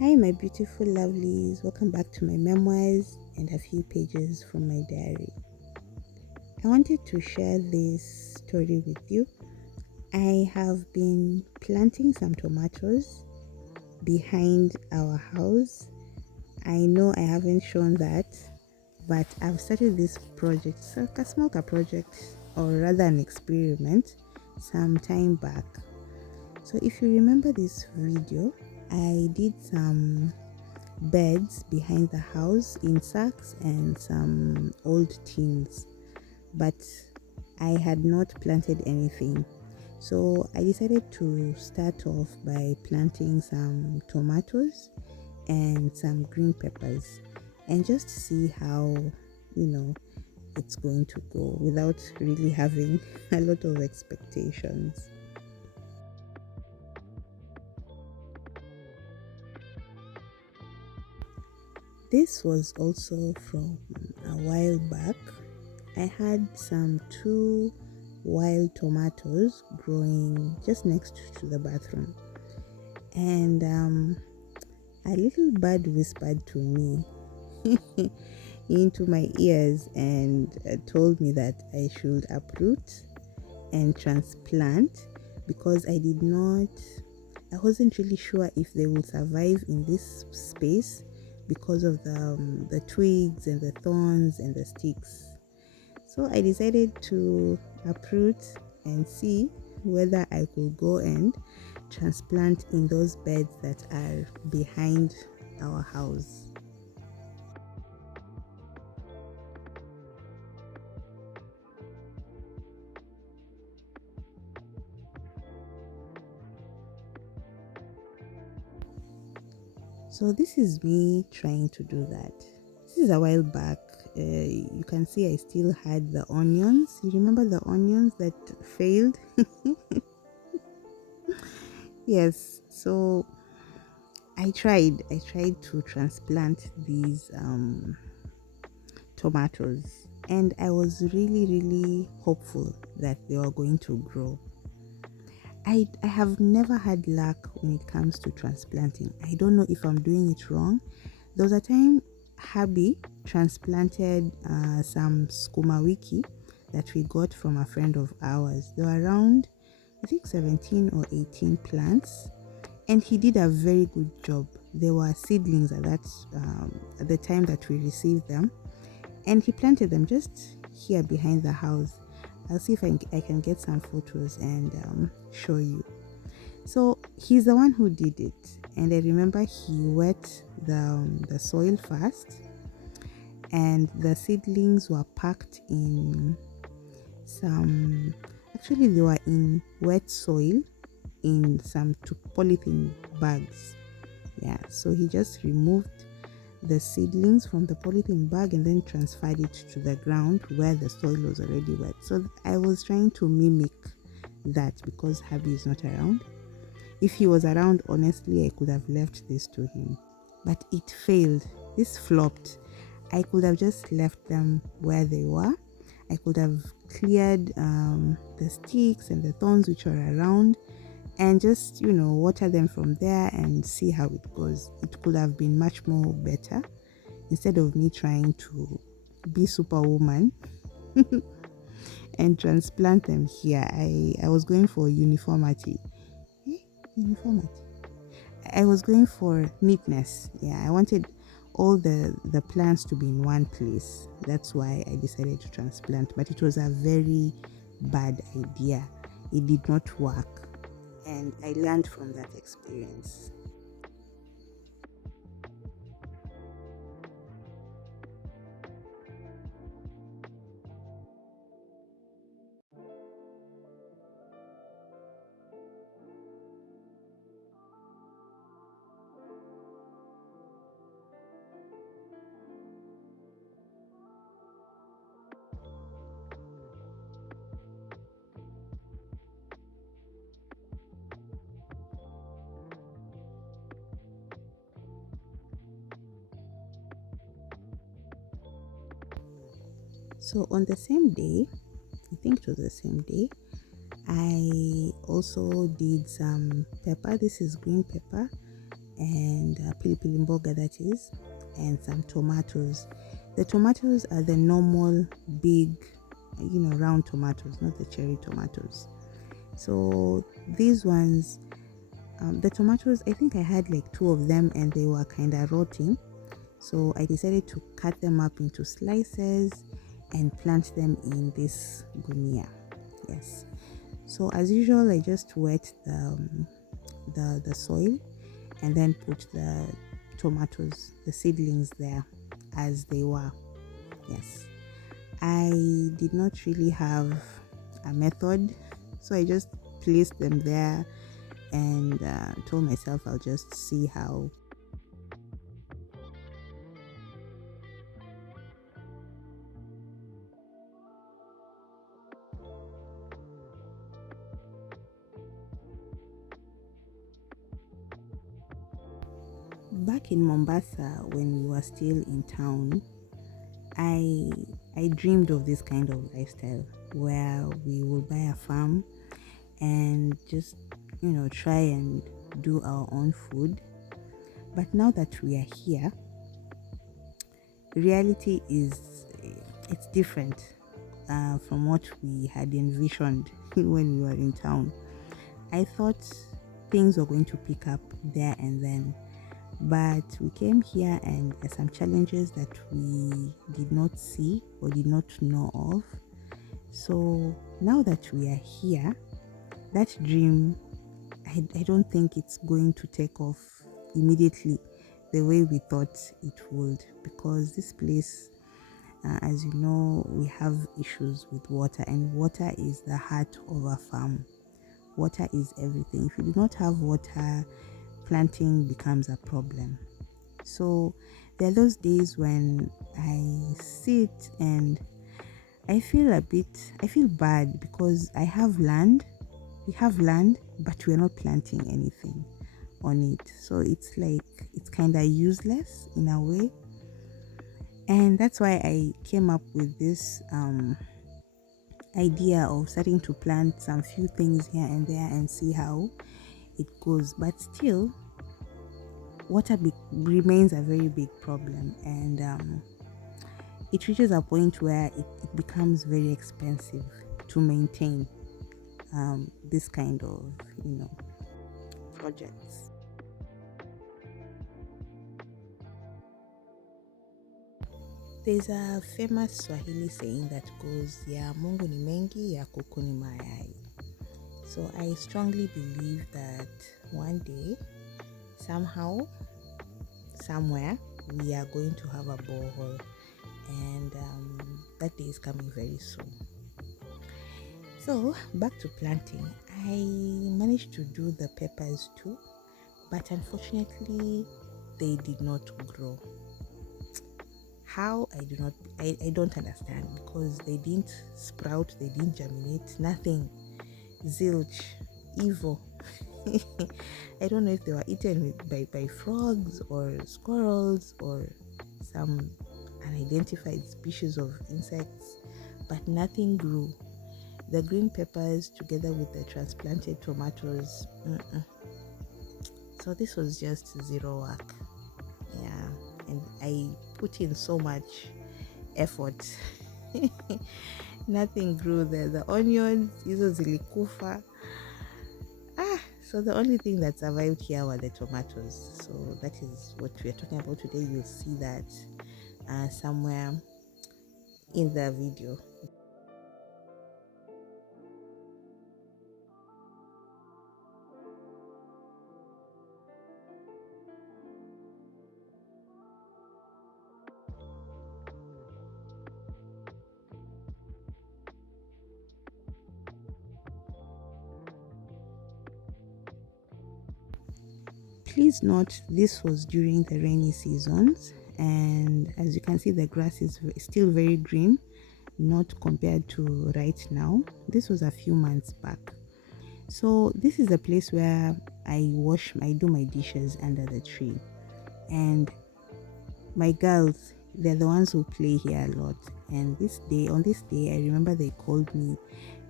Hi, my beautiful lovelies. Welcome back to my memoirs and a few pages from my diary. I wanted to share this story with you. I have been planting some tomatoes behind our house. I know I haven't shown that, but I've started this project, so a small project, or rather an experiment, some time back. So if you remember this video, I did some beds behind the house in sacks and some old tins, but I had not planted anything. So I decided to start off by planting some tomatoes and some green peppers and just see how, you know, it's going to go without really having a lot of expectations. This was also from a while back. I had some two wild tomatoes growing just next to the bathroom, and a little bird whispered to me into my ears and told me that I should uproot and transplant because I wasn't really sure if they would survive in this space because of the twigs and the thorns and the sticks. So I decided to uproot and see whether I could go and transplant in those beds that are behind our house. So this is me trying to do that. This is a while back. You can see I still had the onions. You remember the onions that failed? Yes. So I tried to transplant these tomatoes, and I was really hopeful that they were going to grow. I have never had luck when it comes to transplanting. I don't know if I'm doing it wrong. There was a time hubby transplanted some skumawiki that we got from a friend of ours. They were around, I think, 17 or 18 plants, and he did a very good job. They were seedlings at the time that we received them, and he planted them just here behind the house. I'll see if I can get some photos and show you. So he's the one who did it, and I remember he wet the soil first, and the seedlings were packed in some. Actually, they were in wet soil in some polythene bags. Yeah, so he just removed the seedlings from the polythene bag and then transferred it to the ground where the soil was already wet. So I was trying to mimic that because hubby is not around. If he was around, honestly, I could have left this to him, but it failed. This flopped. I could have just left them where they were. I could have cleared the sticks and the thorns which are around and just, water them from there and see how it goes. It could have been much more better instead of me trying to be superwoman and transplant them here. I was going for uniformity. Uniformity. I was going for neatness. Yeah, I wanted all the plants to be in one place. That's why I decided to transplant, but it was a very bad idea. It did not work, and I learned from that experience. So on the same day, I think it was the same day, I also did some pepper. This is green pepper, and pilipili mboga, that is, and some tomatoes. The tomatoes are the normal big, round tomatoes, not the cherry tomatoes. So these ones, the tomatoes, I think I had like 2 of them and they were kind of rotting. So I decided to cut them up into slices and plant them in this gunia. Yes. So as usual, I just wet the soil and then put the tomatoes, the seedlings there as they were. Yes. I did not really have a method, so I just placed them there and told myself I'll just see how. Back in Mombasa, when we were still in town, I dreamed of this kind of lifestyle where we will buy a farm and just try and do our own food. But now that we are here, reality is it's different from what we had envisioned when we were in town. I thought things were going to pick up there and then, but we came here and there are some challenges that we did not see or did not know of. So now that we are here, that dream, I don't think it's going to take off immediately the way we thought it would, because this place, as you know, we have issues with water, and water is the heart of a farm. Water is everything. If you do not have water, planting becomes a problem. So there are those days when I sit and I feel bad because we have land, but we're not planting anything on it. So it's like, it's kind of useless in a way. And that's why I came up with this idea of starting to plant some few things here and there and see how it goes. But still, water remains a very big problem, and it reaches a point where it becomes very expensive to maintain this kind of projects. There's a famous Swahili saying that goes, ya Mungu ni mengi, ya kuku ni mayai. So I strongly believe that one day, somehow, somewhere, we are going to have a borehole, and that day is coming very soon. So back to planting. I managed to do the peppers too, but unfortunately they did not grow. How? I don't understand, because they didn't sprout, they didn't germinate, nothing. Zilch, evil. I don't know if they were eaten by frogs or squirrels or some unidentified species of insects, but nothing grew. The green peppers together with the transplanted tomatoes, so this was just zero work. Yeah, and I put in so much effort. Nothing grew there. The onions, hizo zilikufa. So the only thing that survived here were the tomatoes. So that is what we are talking about today. You'll see that somewhere in the video. Please note, this was during the rainy seasons, and as you can see, the grass is still very green, not compared to right now. This was a few months back. So this is a place where I do my dishes under the tree, and my girls, they're the ones who play here a lot. And on this day, I remember they called me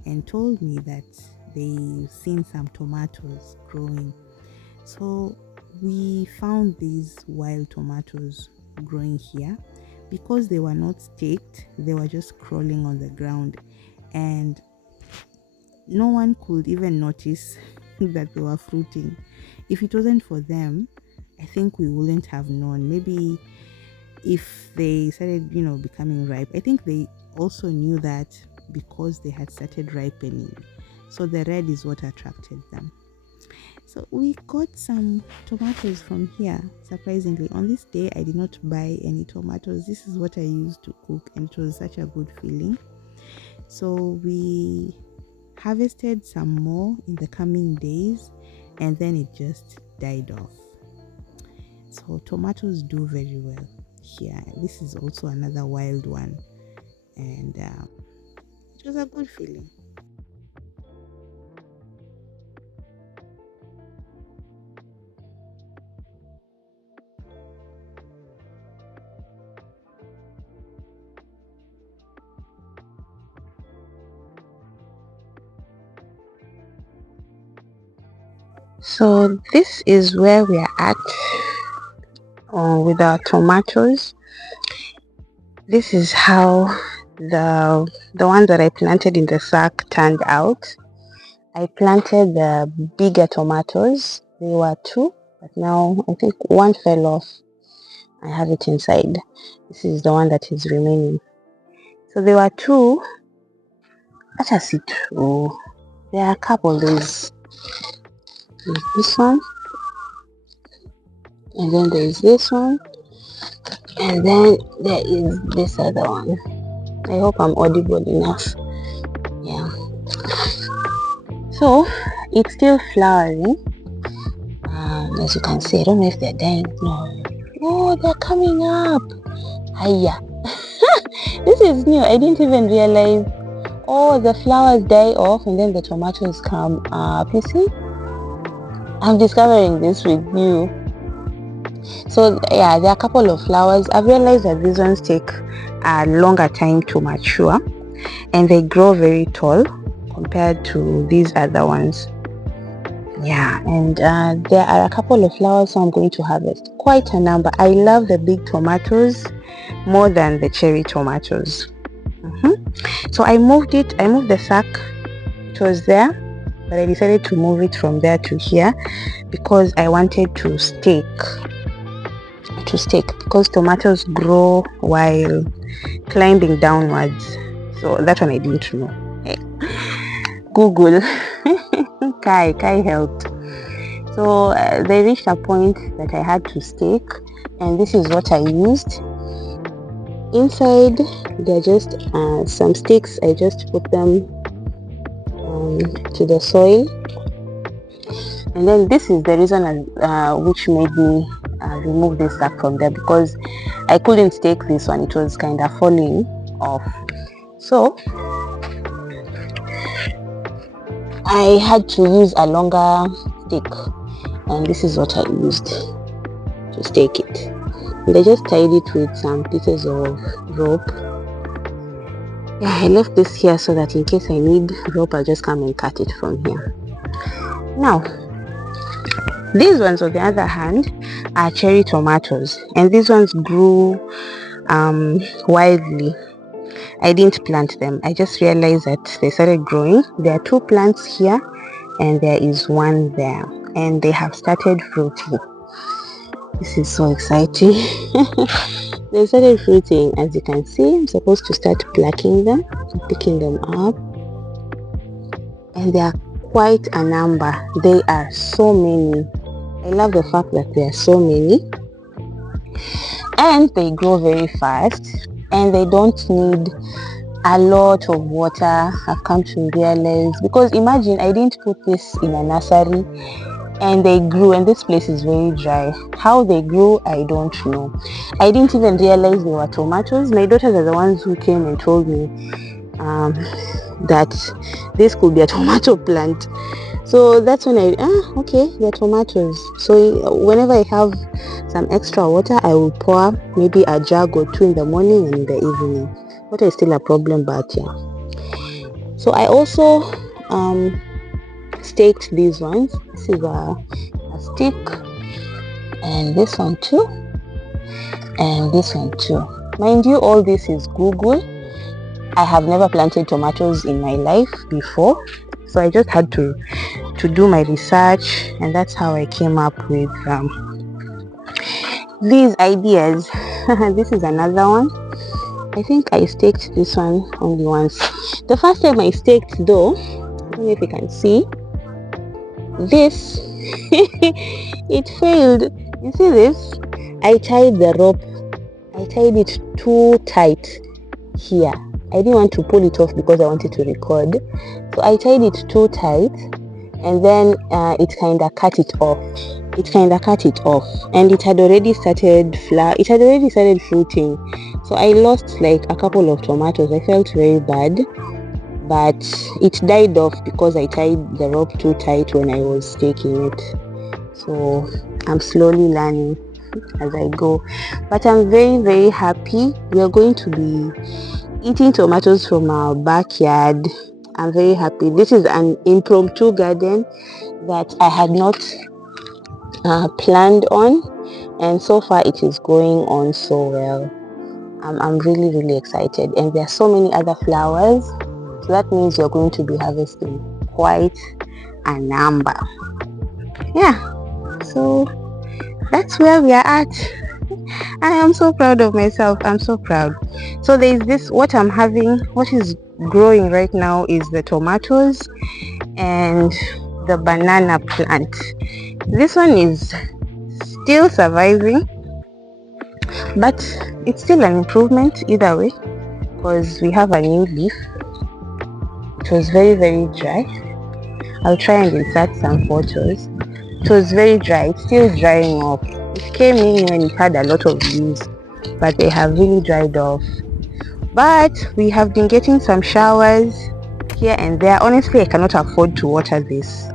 and told me that they've seen some tomatoes growing. So we found these wild tomatoes growing here. Because they were not staked, they were just crawling on the ground, and no one could even notice that they were fruiting. If it wasn't for them, I think we wouldn't have known. Maybe if they started, becoming ripe, I think they also knew that because they had started ripening. So the red is what attracted them. So we got some tomatoes from here. Surprisingly, on this day, I did not buy any tomatoes. This is what I used to cook, and it was such a good feeling. So we harvested some more in the coming days, and then it just died off. So tomatoes do very well here. This is also another wild one, and it was a good feeling. So this is where we are at with our tomatoes. This is how the ones that I planted in the sack turned out. I planted the bigger tomatoes. There were two, but now I think one fell off. I have it inside. This is the one that is remaining. So there were two. Let us see two. There are a couple. There's this one, and then there is this one, and then there is this other one. I hope I'm audible enough. Yeah. So it's still flowering. As you can see, I don't know if they're dying. No. Oh, they're coming up. Hiya. This is new. I didn't even realize. Oh, the flowers die off and then the tomatoes come up. You see? I'm discovering this with you. So yeah, there are a couple of flowers. I've realized that these ones take a longer time to mature, and they grow very tall compared to these other ones. Yeah, and there are a couple of flowers, so I'm going to harvest quite a number. I love the big tomatoes more than the cherry tomatoes. So I moved the sack. It was there, but I decided to move it from there to here because I wanted to stake because tomatoes grow while climbing downwards. So that one I didn't know. Hey. Google. Kai helped. So they reached a point that I had to stake, and this is what I used. Inside they're just some sticks. I just put them to the soil, and then this is the reason which made me remove this sack from there, because I couldn't stake this one. It was kind of falling off, so I had to use a longer stick, and this is what I used to stake it. And I just tied it with some pieces of rope. Yeah, I left this here so that in case I need rope, I'll just come and cut it from here. Now, these ones on the other hand are cherry tomatoes, and these ones grew wildly. I didn't plant them. I just realized that they started growing. There are two plants here and there is one there, and they have started fruiting. This is so exciting. They started fruiting. As you can see, I'm supposed to start plucking them, picking them up, and there are quite a number. They are so many. I love the fact that there are so many, and they grow very fast, and they don't need a lot of water. I've come to realize, because imagine I didn't put this in a nursery and they grew, and this place is very dry. How they grew, I don't know. I didn't even realize they were tomatoes. My daughters are the ones who came and told me that this could be a tomato plant. So that's when okay, they're tomatoes. So whenever I have some extra water, I will pour maybe a jug or two in the morning and in the evening. Water is still a problem, but yeah. So I also staked these ones. This is a stick, and this one too, and this one too. Mind you, all this is Google. I have never planted tomatoes in my life before, so I just had to do my research, and that's how I came up with these ideas. This is another one. I think I staked this one only once. The first time I staked though, I don't know if you can see this, it failed. You see this? I tied the rope, I tied it too tight here. I didn't want to pull it off because I wanted to record, so I tied it too tight, and then it kind of cut it off. And it had already started fruiting, so I lost like a couple of tomatoes. I felt very bad, but it died off because I tied the rope too tight when I was staking it. So I'm slowly learning as I go, but I'm very happy. We are going to be eating tomatoes from our backyard. I'm very happy. This is an impromptu garden that I had not planned on, and so far it is going on so well. I'm really excited, and there are so many other flowers, so that means you're going to be harvesting quite a number. Yeah, so that's where we are at. I am so proud of myself. I'm so proud. So there is this, what is growing right now is the tomatoes and the banana plant. This one is still surviving, but it's still an improvement either way, because we have a new leaf. It was very dry. I'll try and insert some photos. It was very dry. It's still drying off. It came in when it had a lot of leaves, but they have really dried off. But we have been getting some showers here and there. Honestly, I cannot afford to water this.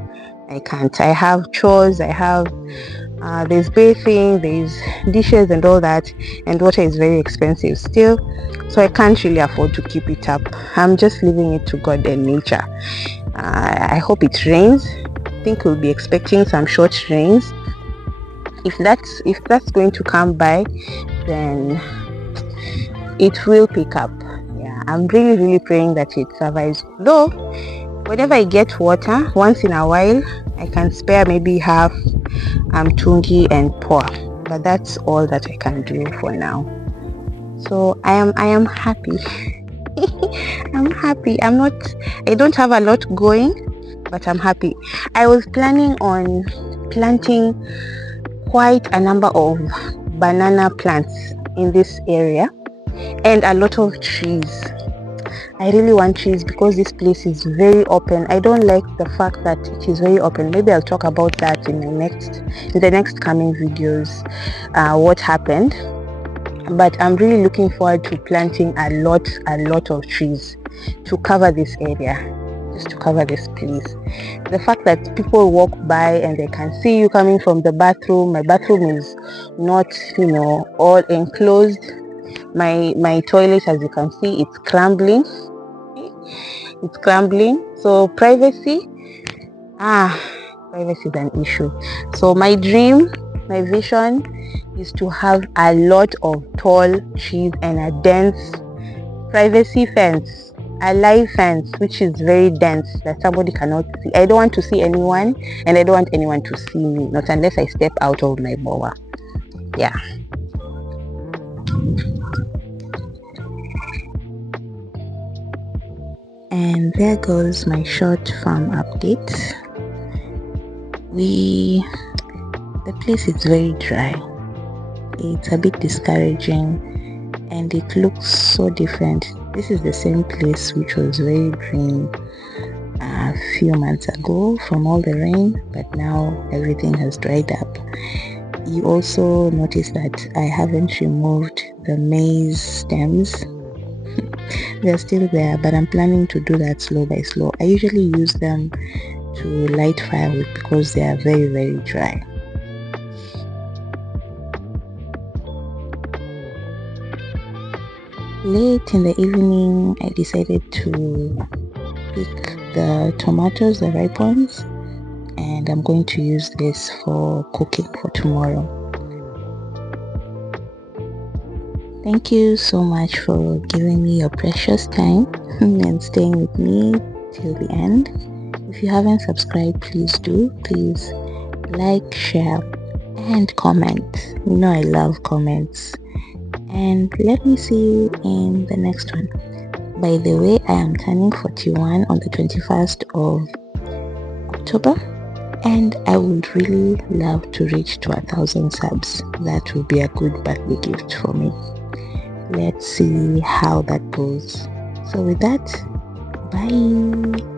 I can't. I have chores, there's bathing, there's dishes and all that, and water is very expensive still, so I can't really afford to keep it up. I'm just leaving it to God and nature. I hope it rains. I think we'll be expecting some short rains. If that's going to come by, then it will pick up. Yeah, I'm really praying that it survives, though whenever I get water once in a while, I can spare maybe half tungi and pour, but that's all that I can do for now. So I am happy. I'm happy. I don't have a lot going, but I'm happy. I was planning on planting quite a number of banana plants in this area and a lot of trees. I really want trees because this place is very open. I don't like the fact that it is very open. Maybe I'll talk about that in the next coming videos, what happened. But I'm really looking forward to planting a lot of trees to cover this area, just to cover this place. The fact that people walk by and they can see you coming from the bathroom. My bathroom is not, all enclosed. My toilet, as you can see, it's crumbling. So privacy is an issue. So my vision is to have a lot of tall trees and a dense privacy fence, a live fence which is very dense that somebody cannot see. I don't want to see anyone, and I don't want anyone to see me, not unless I step out of my boa. Yeah. And there goes my short farm update. The place is very dry. It's a bit discouraging, and it looks so different. This is the same place which was very green a few months ago from all the rain, but now everything has dried up. You also notice that I haven't removed the maize stems. They're still there, but I'm planning to do that slow by slow. I usually use them to light fire with because they are very dry. Late in the evening, I decided to pick the tomatoes, the ripe ones, and I'm going to use this for cooking for tomorrow. Thank you so much for giving me your precious time and staying with me till the end. If you haven't subscribed, please do. Please like, share, and comment. You know I love comments. And let me see you in the next one. By the way, I am turning 41 on the 21st of October, and I would really love to reach to 1,000 subs. That would be a good birthday gift for me. Let's see how that goes. So with that, bye.